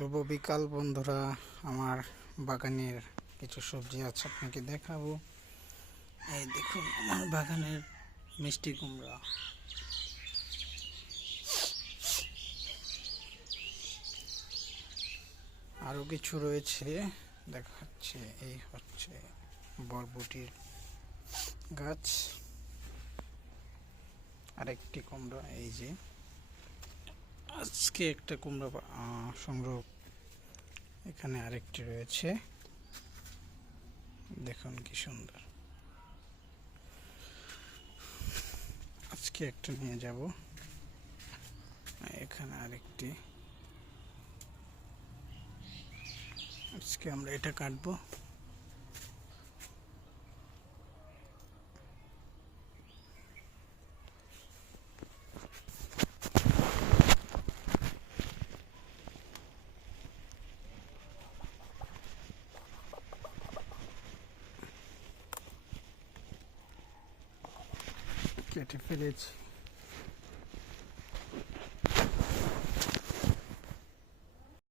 শুভ বিকাল বন্ধুরা। আমার বাগানের কিছু সবজি আছে আপনাকে দেখাবো। এই দেখুন আমার বাগানের মিষ্টি কুমড়া। আরও কিছু রয়েছে দেখাচ্ছে। এই হচ্ছে বরবটির গাছ। আরেকটি কুমড়া, এই যে আজকে একটা কুমড়া সংগ্রহ। এখানে আরেকটি রয়েছে, দেখুন কি সুন্দর। আজকে একটা নিয়ে যাব। এখানে আরেকটি, আজকে আমরা এটা কাটবো। কেটে ফেলেছি।